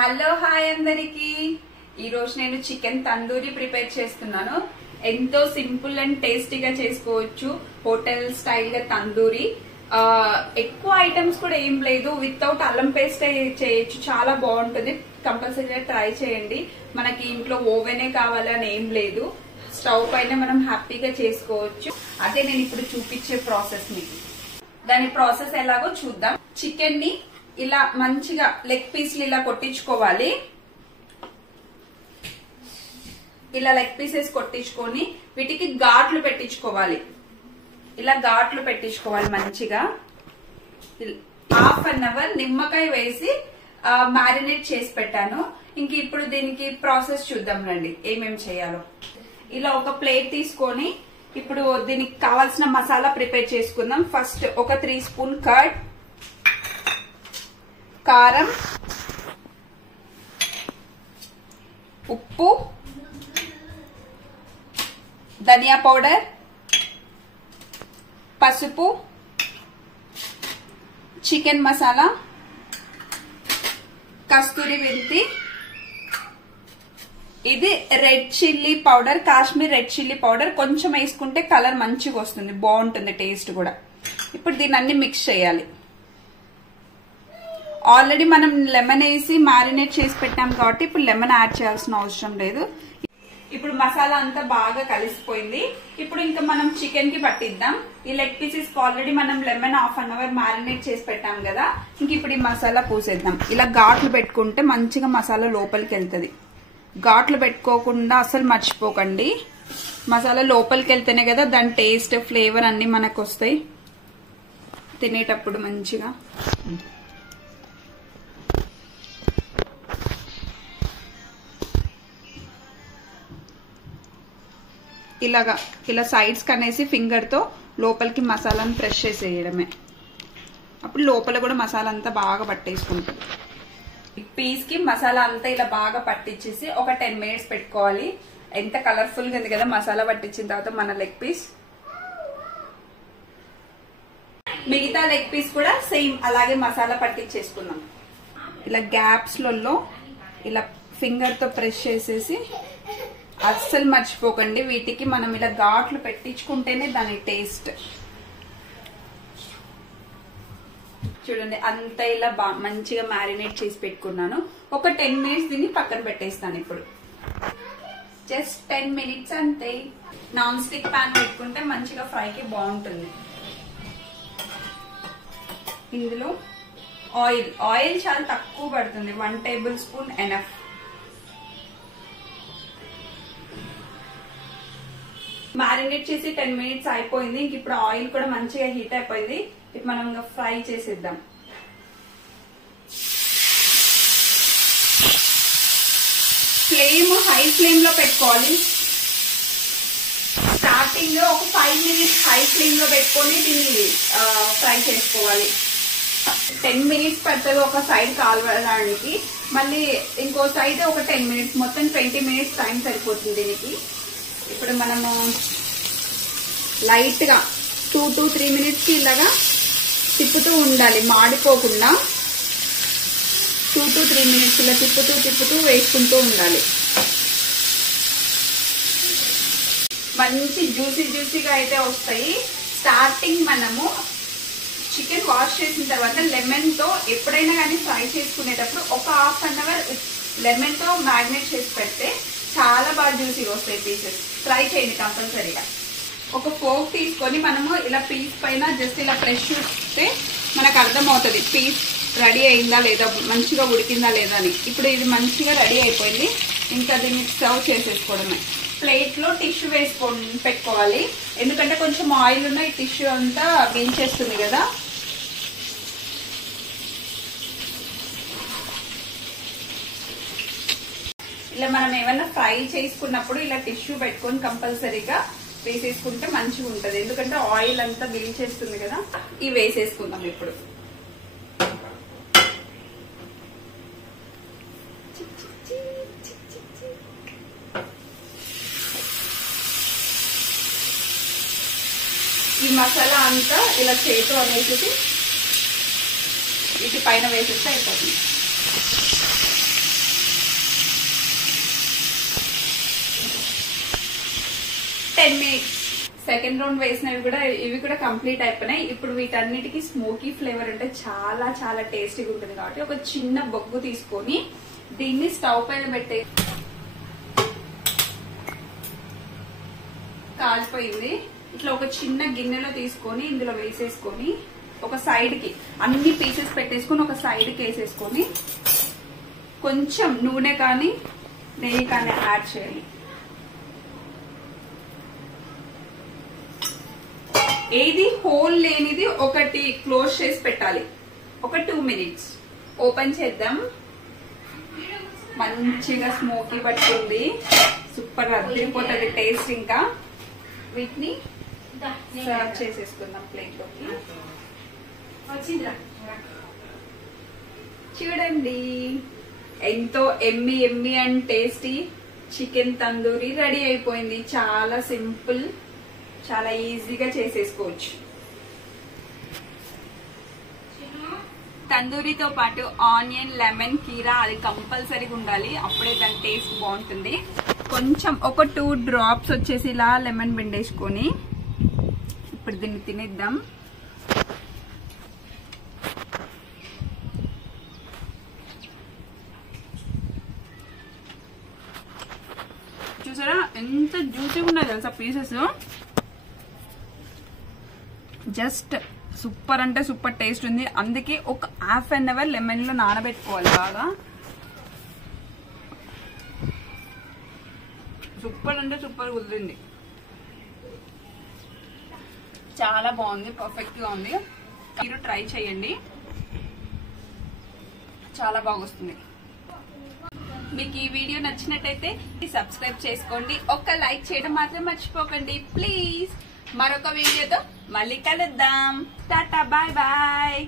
Hello hi అందరికి ఈ రోజు నేను చికెన్ తందూరి ప్రిపేర్ చేస్తున్నాను. ఎంతో సింపుల్ అండ్ టేస్టీగా చేసుకోవచ్చు. హోటల్ స్టైల్ గా తందూరి. ఎక్కువ ఐటమ్స్ కూడా ఏం లేదు, వితౌట్ అల్లం పేస్ట్ చేయొచ్చు. చాలా బాగుంటుంది. కంపల్సరీగా ట్రై చేయండి. మనకి ఇంట్లో ఓవెనే కావాలని ఏం లేదు, స్టవ్ పైన మనం హ్యాపీగా చేసుకోవచ్చు. అదే నేను ఇప్పుడు చూపించే ప్రాసెస్ మీకు. దాని ప్రాసెస్ ఎలాగో చూద్దాం. చికెన్ ని ఇలా మంచిగా లెగ్ పీస్లు ఇలా కొట్టించుకోవాలి. ఇలా లెగ్ పీసెస్ కొట్టించుకొని వీటికి ఘాట్లు పెట్టించుకోవాలి. ఇలా ఘాట్లు పెట్టించుకోవాలి మంచిగా. హాఫ్ అన్ అవర్ నిమ్మకాయ వేసి మ్యారినేట్ చేసి పెట్టాను. ఇంక ఇప్పుడు దీనికి ప్రాసెస్ చూద్దాం రండి, ఏమేం చేయాలో. ఇలా ఒక ప్లేట్ తీసుకొని ఇప్పుడు దీనికి కావాల్సిన మసాలా ప్రిపేర్ చేసుకుందాం. ఫస్ట్ ఒక 3 స్పూన్ కర్డ్, కారం, ఉప్పు, ధనియా పౌడర్, పసుపు, చికెన్ మసాలా, కస్తూరి మెంతి, ఇది red chilli powder, Kashmir red chilli powder. కొంచెం వేసుకుంటే కలర్ మంచిగా వస్తుంది, బాగుంటుంది టేస్ట్ కూడా. ఇప్పుడు దీన్ని అన్ని మిక్స్ చేయాలి. ఆల్రెడీ మనం లెమన్ వేసి మ్యారినేట్ చేసి పెట్టాం కాబట్టి ఇప్పుడు లెమన్ యాడ్ చేయాల్సిన అవసరం లేదు. ఇప్పుడు మసాలా అంతా బాగా కలిసిపోయింది. ఇప్పుడు ఇంకా మనం చికెన్ కి పట్టిద్దాం. ఈ లెగ్ పీసెస్ ఆల్రెడీ మనం lemon half an hour marinate చేసి పెట్టాం కదా. ఇంక ఇప్పుడు ఈ మసాలా పూసేద్దాం. ఇలా ఘాట్లు పెట్టుకుంటే మంచిగా మసాలా లోపలికి వెళ్తుంది. ఘాట్లు పెట్టుకోకుండా అసలు మర్చిపోకండి. మసాలా లోపలికి వెళ్తేనే కదా దాని టేస్ట్, ఫ్లేవర్ అన్ని మనకు వస్తాయి తినేటప్పుడు మంచిగా. ఇలా సైడ్స్ కనేసి ఫింగర్ తో లోపలికి మసాలాను ప్రెస్ చేసేయడమే. అప్పుడు లోపల కూడా మసాలా అంతా బాగా పట్టేసుకుంటుంది. పీస్ కి మసాలా అంతా ఇలా బాగా పట్టించేసి ఒక 10 మినిట్స్ పెట్టుకోవాలి. ఎంత కలర్ఫుల్ గా ఉంది కదా మసాలా పట్టించిన తర్వాత మన లెగ్ పీస్. మిగతా లెగ్ పీస్ కూడా సేమ్ అలాగే మసాలా పట్టించేసుకుందాం. ఇలా గ్యాప్స్ లలో ఇలా ఫింగర్ తో ప్రెస్ చేసేసి, అస్సలు మర్చిపోకండి వీటికి మనం ఇలా ఘాట్లు పెట్టించుకుంటేనే దాని టేస్ట్. చూడండి అంతా ఇలా మంచిగా మ్యారినేట్ చేసి పెట్టుకున్నాను. ఒక 10 మినిట్స్ దీన్ని పక్కన పెట్టేస్తాను. ఇప్పుడు జస్ట్ 10 మినిట్స్ అంతే. నాన్ స్టిక్ ప్యాన్ పెట్టుకుంటే మంచిగా ఫ్రైకి బాగుంటుంది. ఇందులో ఆయిల్ చాలా తక్కువ పడుతుంది, 1 టేబుల్ స్పూన్ ఎనఫ్. మ్యారినేట్ చేసి 10 మినిట్స్ అయిపోయింది. ఇంక ఇప్పుడు ఆయిల్ కూడా మంచిగా హీట్ అయిపోయింది. ఇప్పుడు మనం ఇంకా ఫ్రై చేసేద్దాం. ఫ్లేమ్ హై ఫ్లేమ్ లో పెట్టుకోవాలి. స్టార్టింగ్ లో ఒక 5 మినిట్స్ హై ఫ్లేమ్ లో పెట్టుకొని దీన్ని ఫ్రై చేసుకోవాలి. 10 మినిట్స్ పడుతుంది ఒక సైడ్ కాలవడానికి, మళ్ళీ ఇంకో సైడ్ ఒక 10 మినిట్స్, మొత్తం 20 మినిట్స్ టైం సరిపోతుంది దీనికి. ఇప్పుడు మనము లైట్ గా 2 to 3 మినిట్స్ కి ఇలాగా తిప్పుతూ ఉండాలి, మాడిపోకుండా. 2 to 3 మినిట్స్ ఇలా తిప్పుతూ వేసుకుంటూ ఉండాలి. మంచి జ్యూసీగా అయితే వస్తాయి. స్టార్టింగ్ మనము చికెన్ వాష్ చేసిన తర్వాత లెమన్ తో ఎప్పుడైనా కానీ ఫ్రై చేసుకునేటప్పుడు ఒక హాఫ్ అన్ అవర్ లెమన్ తో మ్యారినేట్ చేసి పెడితే చాలా బాగా జ్యూసీగా వస్తాయి పీసెస్. ట్రై చేయండి కంపల్సరీగా. ఒక ఫోక్ తీసుకొని మనము ఇలా పీస్ పైన జస్ట్ ఇలా ప్రెస్ చేస్తే మనకు అర్థమవుతుంది పీస్ రెడీ అయిందా లేదా, మంచిగా ఉడికిందా లేదా అని. ఇప్పుడు ఇది మంచిగా రెడీ అయిపోయింది. ఇంకా దీన్ని సర్వ్ చేసేసుకోవడమే. ప్లేట్ లో టిష్యూ పెట్టుకోవాలి, ఎందుకంటే కొంచెం ఆయిల్ ఉన్న ఈ టిష్యూ అంతా పీల్చేస్తుంది కదా. ఇలా మనం ఏమన్నా ఫ్రై చేసుకున్నప్పుడు ఇలా టిష్యూ పెట్టుకొని కంపల్సరీగా వేసేసుకుంటే మంచిగా ఉంటది, ఎందుకంటే ఆయిల్ అంతా పీల్చేస్తుంది కదా. ఇవి వేసేసుకుందాం ఇప్పుడు. ఈ మసాలా అంతా ఇలా చేతితో అనేసి వీటి పైన వేసేస్తే అయిపోతుంది. 10 minutes. సెకండ్ రౌండ్ వేసినవి కూడా ఇవి కూడా కంప్లీట్ అయిపోయినాయి. ఇప్పుడు వీటన్నిటికీ స్మోకీ ఫ్లేవర్ అంటే చాలా చాలా టేస్టీగా ఉంటుంది కాబట్టి ఒక చిన్న బొగ్గు తీసుకొని దీన్ని స్టవ్ పైన పెట్టే కాలిపోయింది. ఇట్లా ఒక చిన్న గిన్నెలో తీసుకొని ఇందులో వేసేసుకొని ఒక సైడ్ కి అన్ని పీసెస్ పెట్టేసుకొని ఒక సైడ్ కి వేసేసుకొని కొంచెం నూనె కానీ నెయ్యి కానీ యాడ్ చేయాలి. ఏది హోల్ లేనిది ఒకటి క్లోజ్ చేసి పెట్టాలి. ఒక 2 minutes. ఓపెన్ చేద్దాం. మంచిగా స్మోకీ పట్టుకుంది. సూపర్ అదిరిపోతుంది టేస్ట్. ఇంకా వీటిని సర్వ్ చేసేసుకుందాం ప్లేట్ లోకి. చూడండి ఎంతో yummy yummy and tasty chicken tandoori ready అయిపోయింది. చాలా సింపుల్, చాలా ఈజీగా చేసేసుకోవచ్చు. తందూరితో పాటు ఆనియన్, లెమన్, కీరా అది కంపల్సరీగా ఉండాలి. అప్పుడే దాని టేస్ట్ బాగుంటుంది. కొంచెం ఒక 2 drops వచ్చేసి ఇలా లెమన్ పిండేసుకొని ఇప్పుడు దీన్ని తినేద్దాం. చూసారా ఎంత జ్యూసీగా ఉన్నాయో తెలుసా పీసెస్. జస్ట్ సూపర్ అంటే సూపర్ టేస్ట్ ఉంది. అందుకే ఒక ½ an hour లెమన్ లో నానబెట్టుకోవాలి బాగా. సూపర్ అంటే సూపర్ కుదిరింది. చాలా బాగుంది, పర్ఫెక్ట్ గా ఉంది. మీరు ట్రై చేయండి, చాలా బాగా వస్తుంది. మీకు ఈ వీడియో నచ్చినట్టయితే సబ్స్క్రైబ్ చేసుకోండి. ఒక లైక్ చేయడం మాత్రం మర్చిపోకండి ప్లీజ్. మరొక వీడియోతో మళ్ళీ కలుద్దాం. Tata, bye bye.